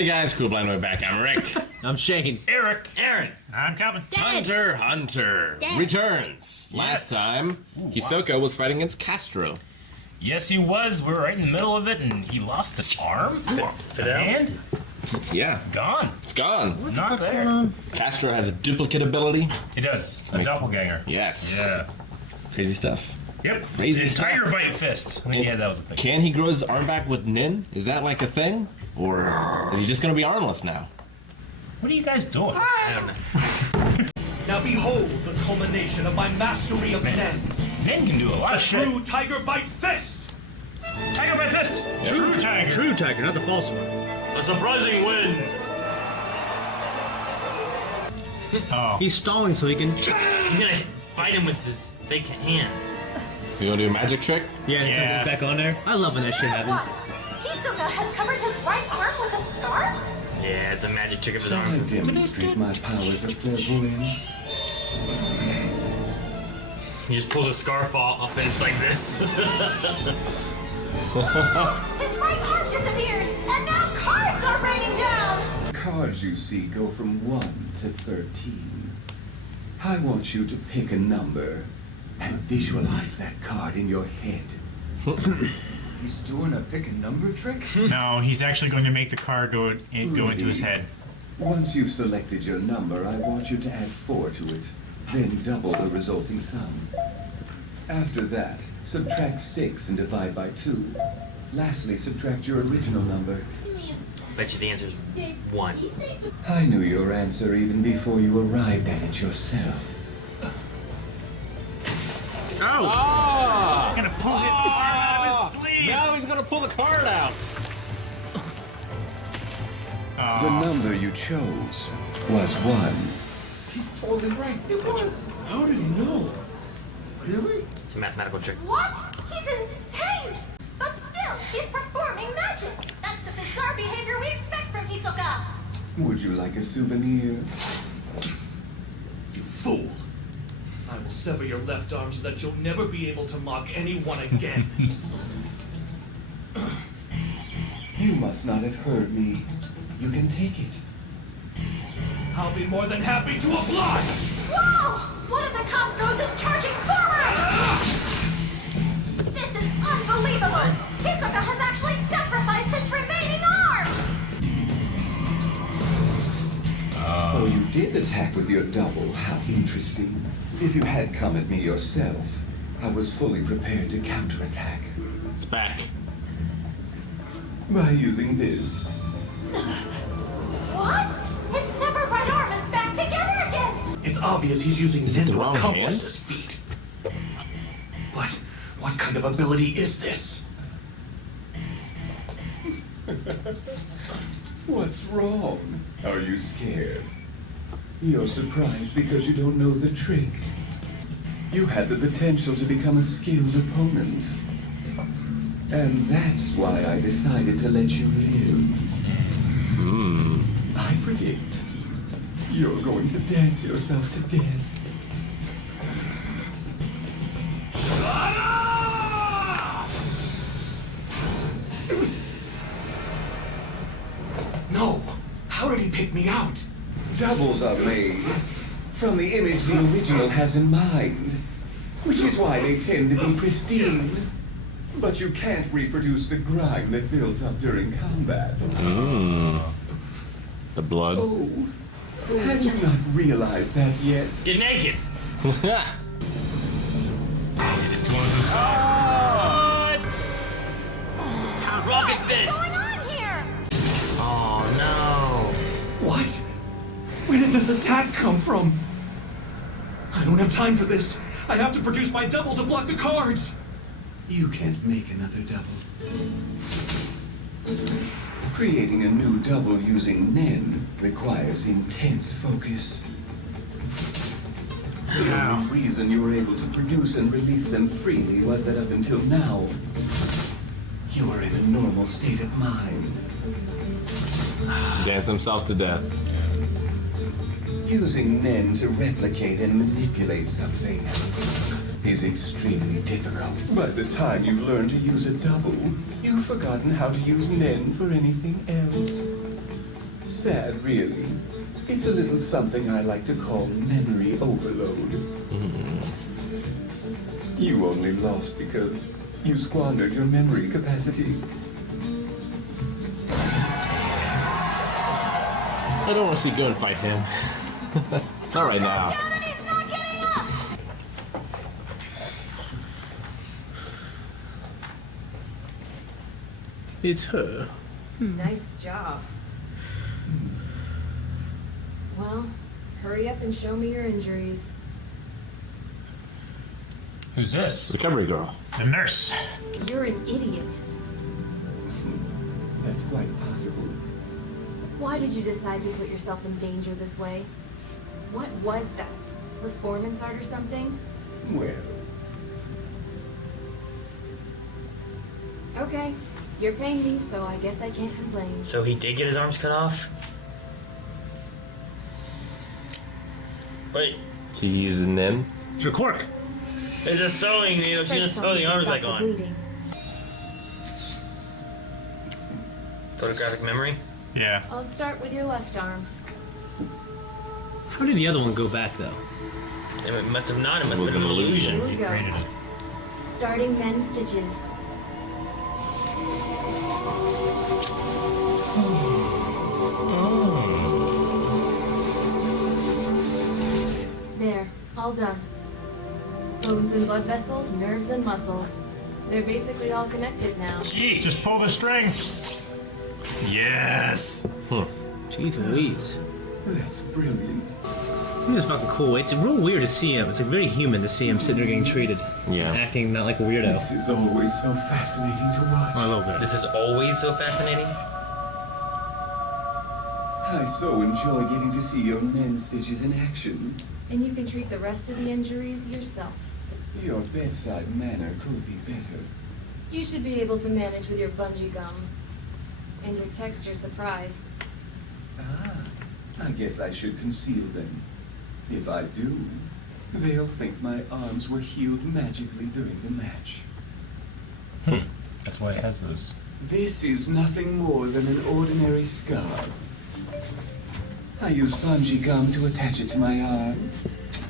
Hey guys, cool blind way back. I'm Rick. I'm Shane. Eric. Aaron. I'm Calvin. Hunter returns. Last time, Hisoka was fighting against Castro. Yes, he was. We were right in the middle of it, and he lost his arm, a hand, Yeah, gone. it's gone. Not there. Castro has a duplicate ability. He does. A doppelganger. Yes. Yeah. Crazy stuff. Yep. Crazy His stuff. tiger bite fist. I think, yeah, that was the thing. Can he grow his arm back with Nin? Is that like a thing? Or is he just gonna be armless now? What are you guys doing? I don't know. Now behold the culmination of my mastery of Nen. Nen can do a lot of shit. True Tiger Bite Fist! Tiger bite fist. True tiger. True tiger, not the false one. A surprising win. Oh. He's stalling so he can. He's gonna fight him with his fake hand. You gonna do a magic trick? Yeah, Yeah. it's back on there. I love when that shit happens. What? Hisoka has covered his right arm with a scarf? Yeah, it's a magic trick of his I arm. demonstrate my powers of clairvoyance. He just pulls a scarf off and it's like this. His right arm disappeared, and now cards are raining down! Cards you see go from 1 to 13. I want you to pick a number and visualize that card in your head. He's doing a pick a number trick? No, he's actually going to make the card go into his head. Once you've selected your number, I want you to add 4 to it, then double the resulting sum. After that, subtract 6 and divide by 2. Lastly, subtract your original number. Bet you the answer's 1. I knew your answer even before you arrived at it yourself. Oh! Ah! He's gonna pull his arm out of his sleeve. Now he's gonna pull the card out. The number you chose was 1. He's totally right. It was. How did he know? Really? It's a mathematical trick. What? He's insane! But still, he's performing magic! That's the bizarre behavior we expect from Hisoka! Would you like a souvenir? You fool! I will sever your left arm so that you'll never be able to mock anyone again. You must not have heard me. You can take it. I'll be more than happy to oblige! Whoa! One of the Castros is charging forward! This is unbelievable! Hisoka has actually sacrificed his remaining arm! So you did attack with your double. How interesting. If you had come at me yourself, I was fully prepared to counterattack. It's back. By using this. What? His severed right arm is back together again! It's obvious he's using it Nen the to wrong accomplish hand? this feat. But what kind of ability is this? What's wrong? Are you scared? You're surprised because you don't know the trick. You had the potential to become a skilled opponent. And that's why I decided to let you live. I predict you're going to dance yourself to death. No! How did he pick me out? Doubles are made from the image the original has in mind, which is why they tend to be pristine. But you can't reproduce the grime that builds up during combat. The blood. Oh, had you not realized that yet? Get naked! It's one of those Rocket What's fist! going on here? Oh no! What? Where did this attack come from? I don't have time for this. I have to produce my double to block the cards. You can't make another double. Creating a new double using Nen requires intense focus. The only reason you were able to produce and release them freely was that up until now, you were in a normal state of mind. Dance himself to death. Using Nen to replicate and manipulate something is extremely difficult. By the time you've learned to use a double, you've forgotten how to use Nen for anything else. sad, really. It's a little something I like to call memory overload. You only lost because you squandered your memory capacity. I don't want to see Gun fight him. Not right now. He's not getting up! It's her. Nice job. Well, hurry up and show me your injuries. Who's this? Recovery girl. The nurse. You're an idiot. That's quite possible. Why did you decide to put yourself in danger this way? What was that? Performance art or something? Well, Okay, you're paying me, so I guess I can't complain. So he did get his arms cut off? Wait, She uses Nen. It's her cork. it's a sewing, you know, she First, doesn't I'll sew need the to arms stop back the on. bleeding. Photographic memory? Yeah. I'll start with your left arm. How did the other one go back, though? It must have not, it must It have was been an an illusion. illusion. Here we go. Created it. Starting mend stitches. There, all done. Bones and blood vessels, nerves and muscles. They're basically all connected now. Gee, just pull the string. Yes. Jeez Louise. that's brilliant. This is fucking cool. It's real weird to see him. It's like very human to see him sitting there getting treated. Yeah. Acting not like a weirdo. This is always so fascinating to watch. Oh, a little bit. This is always so fascinating. I so enjoy getting to see your Nen stitches in action. And you can treat the rest of the injuries yourself. Your bedside manner could be better. You should be able to manage with your bungee gum. And your texture surprise. Ah, I guess I should conceal them. If I do, they'll think my arms were healed magically during the match. That's why it has those. This is nothing more than an ordinary scar. I use bungee gum to attach it to my arm,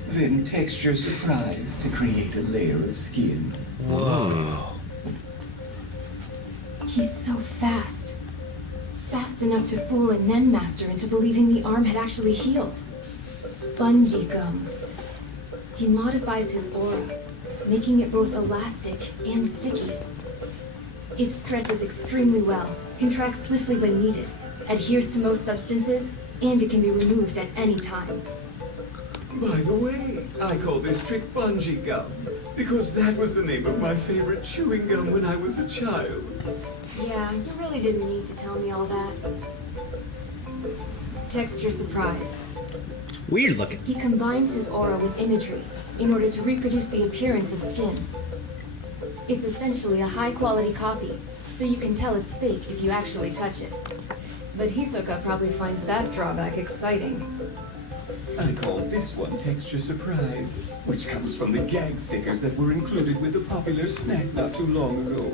then texture surprise to create a layer of skin. Whoa. He's so fast. Fast enough to fool a Nen master into believing the arm had actually healed. Bungee gum. He modifies his aura, making it both elastic and sticky. It stretches extremely well, contracts swiftly when needed, adheres to most substances, and it can be removed at any time. By the way, I call this trick bungee gum, because that was the name of my favorite chewing gum when I was a child. Yeah, you really didn't need to tell me all that. Texture surprise. Weird looking. He combines his aura with imagery in order to reproduce the appearance of skin. It's essentially a high-quality copy, so you can tell it's fake if you actually touch it. But Hisoka probably finds that drawback exciting. I call this one texture surprise, which comes from the gag stickers that were included with the popular snack not too long ago.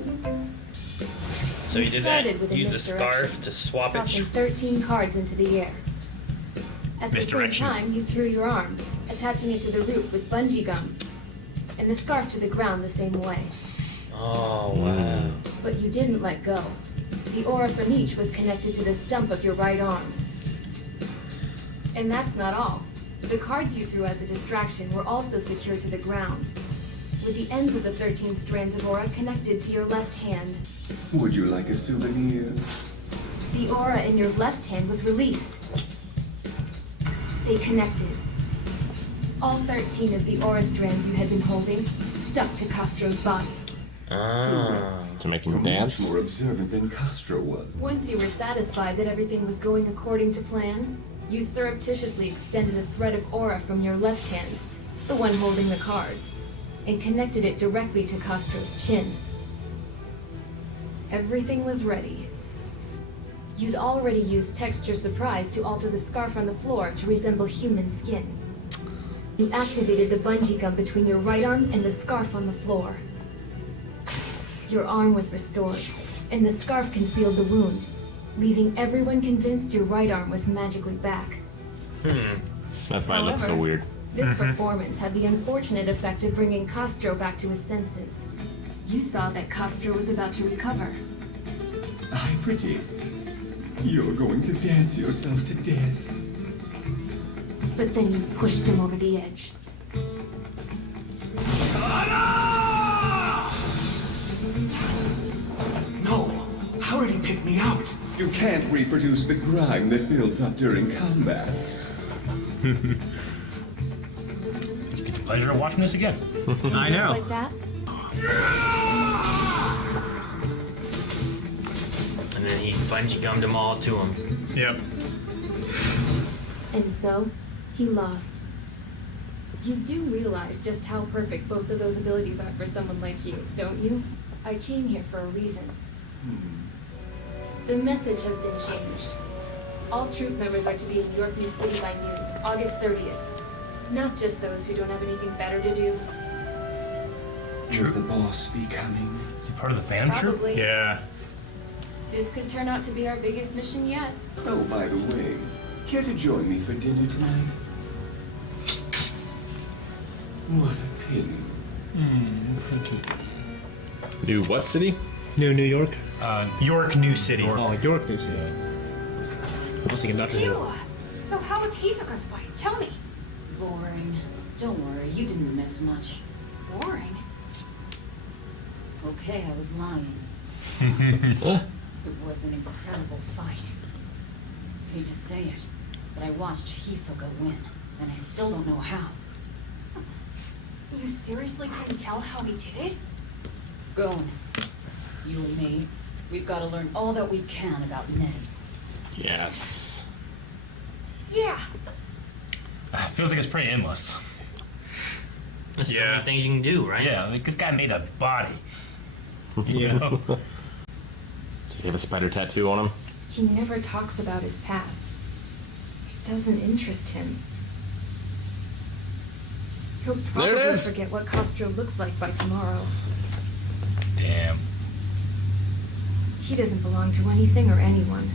So he did that. Started with a Use the scarf misdirection, to swap it. tossing 13 cards into the air. At the same Misdirection. time, you threw your arm, attaching it to the roof with bungee gum, and the scarf to the ground the same way. Oh, wow. But you didn't let go. The aura from each was connected to the stump of your right arm. And that's not all. The cards you threw as a distraction were also secured to the ground, with the ends of the 13 strands of aura connected to your left hand. Would you like a souvenir? The aura in your left hand was released. They connected. All 13 of the aura strands you had been holding stuck to Castro's body. Ah. To make him You're dance. much more observant than Castro was. Once you were satisfied that everything was going according to plan, you surreptitiously extended a thread of aura from your left hand, the one holding the cards, and connected it directly to Castro's chin. Everything was ready. You'd already used texture surprise to alter the scarf on the floor to resemble human skin. You activated the bungee gum between your right arm and the scarf on the floor. Your arm was restored, and the scarf concealed the wound. leaving everyone convinced your right arm was magically back. That's why it looks so However, weird. This performance had the unfortunate effect of bringing Castro back to his senses. You saw that Castro was about to recover. I predict you're going to dance yourself to death. But then you pushed him over the edge. No! How did he pick me out? You can't reproduce the grime that builds up during combat. Let's get the pleasure of watching this again. I Just know. like that? And then he bungee gummed them all to him. Yep. And so, he lost. You do realize just how perfect both of those abilities are for someone like you, don't you? I came here for a reason. The message has been changed. All troop members are to be in York New City by noon, August 30th. Not just those who don't have anything better to do. Will the boss be coming? Is he part of the Phantom Troop? Probably. Yeah. This could turn out to be our biggest mission yet. Oh, by the way, care to join me for dinner tonight? What a pity. New what city? New York? York New City. Oh, York New City. I was thinking Dr. Who. Phew. So how was Hisoka's fight? Tell me. Boring. Don't worry, you didn't miss much. Boring. Okay, I was lying. It was an incredible fight. Hate to say it, but I watched Hisoka win, and I still don't know how. You seriously couldn't tell how he did it? Gon, you and me, we've got to learn all that we can about Nen. Yes. Yeah. Feels like it's pretty endless. There's so many things you can do, right? Yeah, like this guy made a body. You Yeah. know? Does he have a spider tattoo on him? He never talks about his past. It doesn't interest him. He'll There it probably is. forget what Castro looks like by tomorrow. Damn. He doesn't belong to anything or anyone.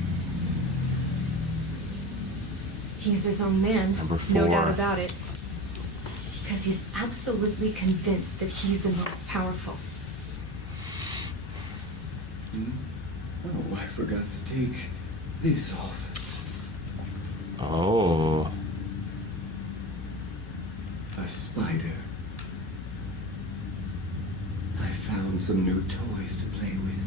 He's his own man, Number no 4. doubt about it. Because he's absolutely convinced that he's the most powerful. Oh, I forgot to take this off. Oh. A spider. I found some new toys to play with.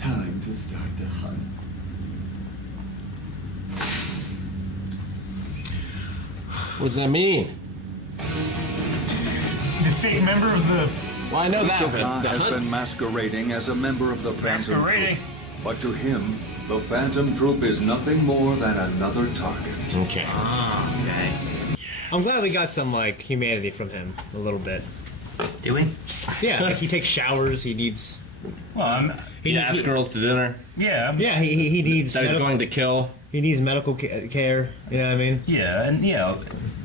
Time to start the hunt. What does that mean? He's a fake member of the... Well, I know that, but Hisoka the has hunt? been masquerading as a member of the Phantom Masquerading. Troop. But to him, the Phantom Troop is nothing more than another target. Okay. Ah, okay. I'm glad we got some, like, humanity from him a little bit. Do we? Yeah, like, he takes showers, he needs... Well, He asks girls to dinner. yeah. Yeah, he needs... So he's going to kill. He needs medical care, you know what I mean? Yeah, and yeah,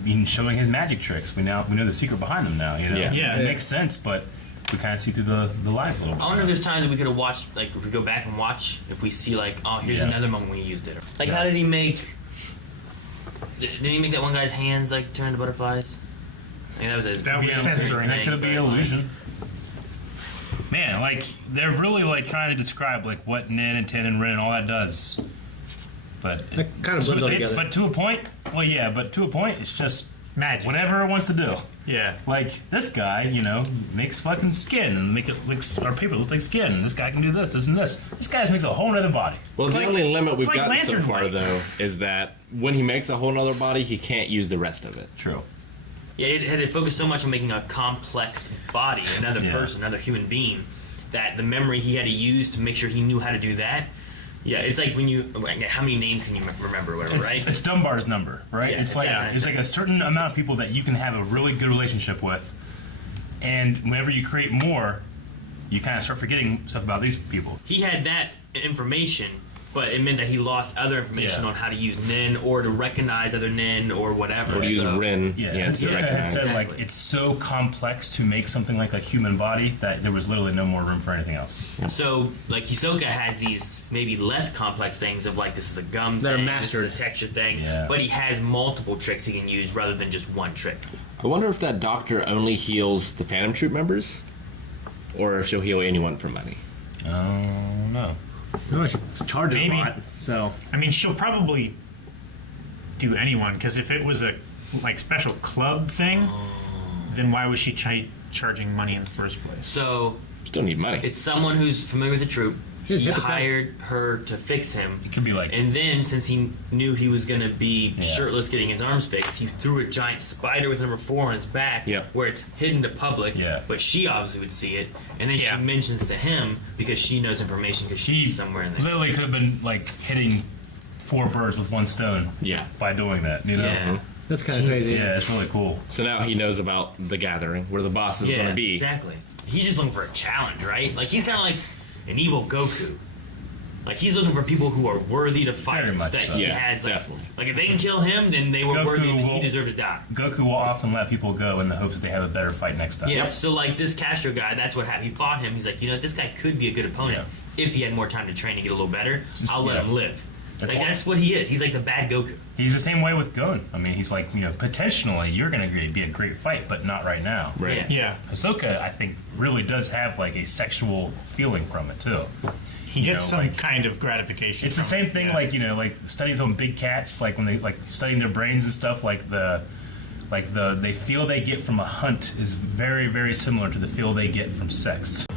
he's showing his magic tricks. We know the secret behind them now. You know. Yeah. It makes sense, but we kind of see through the lies a little bit. I wonder if there's times that we could have watched, like, if we go back and watch, if we see, like, oh, here's another moment when he used it. Like, how did he make... Didn't he make that one guy's hands, like, turn into butterflies? I mean, that was censoring. That could have been an illusion. Man, like, they're really, like, trying to describe, like, what Nin and Tin and Rin and all that does. But That kind of blends all together. But to a point, well, yeah, but to a point, it's just magic. Whatever it wants to do. Yeah. Like, this guy, you know, makes fucking skin and make it our paper look like skin. And this guy can do this, this, and this. This guy just makes a whole other body. Well, It's the like- only limit we've it's like gotten so lantern far, light. though, is that when he makes a whole nother body, he can't use the rest of it. True. Yeah, it had to focus so much on making a complex body, another Yeah. person, another human being, that the memory he had to use to make sure he knew how to do that. Yeah, it's like when you, how many names can you remember or whatever, right? It's Dunbar's number, right? Yeah, it's like that kind of it's like thing. a certain amount of people that you can have a really good relationship with, and whenever you create more, you kind of start forgetting stuff about these people. He had that information, but it meant that he lost other information on how to use Nin or to recognize other Nin or whatever. Or to use Rin. Yeah, to Hisoka had recognize. said like it's so complex to make something like a human body that there was literally no more room for anything else. So like Hisoka has these maybe less complex things of like this is a gum That are thing, mastered. this is a texture thing, Yeah. but he has multiple tricks he can use rather than just one trick. I wonder if that doctor only heals the Phantom Troop members, or if she'll heal anyone for money. Oh no. No, she charges Maybe. a lot. So I mean, she'll probably do anyone, because if it was a like special club thing, then why was she charging money in the first place? So Still need money. it's someone who's familiar with the troop. He hit the pad. hired her to fix him. It could be like And then, since he knew he was going to be Yeah. shirtless getting his arms fixed, he threw a giant spider with number 4 on his back Yeah. where it's hidden to public, Yeah. but she obviously would see it. And then Yeah. she mentions to him because she knows information because he she's somewhere in there. literally could have been like hitting 4 birds with 1 stone. Yeah. By doing that, you know. Yeah. that's kind of crazy. Yeah, it's really cool. So now he knows about the gathering, where the boss is Yeah, going to be. exactly. He's just looking for a challenge, right? Like, he's kind of like an evil Goku. Like, he's looking for people who are worthy to fight. Very much that so. he Yeah, has, like, definitely. Like, if they can kill him, then they were Goku worthy and he will- deserved to die. Goku will often let people go in the hopes that they have a better fight next time. Yeah, so like this Castro guy, that's what happened. He fought him. He's like, you know, this guy could be a good opponent if he had more time to train and get a little better. Just- I'll let yeah. him live. That's Like why- that's what he is. He's like the bad Goku. He's the same way with Gon. I mean, he's like, you know, potentially you're going to be a great fight, but not right now. Right. Yeah, Hisoka, I think, really does have like a sexual feeling from it too. he gets know, some like- kind of gratification. It's the from same it, thing, yeah. like, you know, like studies on big cats, like when they like studying their brains and stuff, they feel they get from a hunt is very, very similar to the feel they get from sex.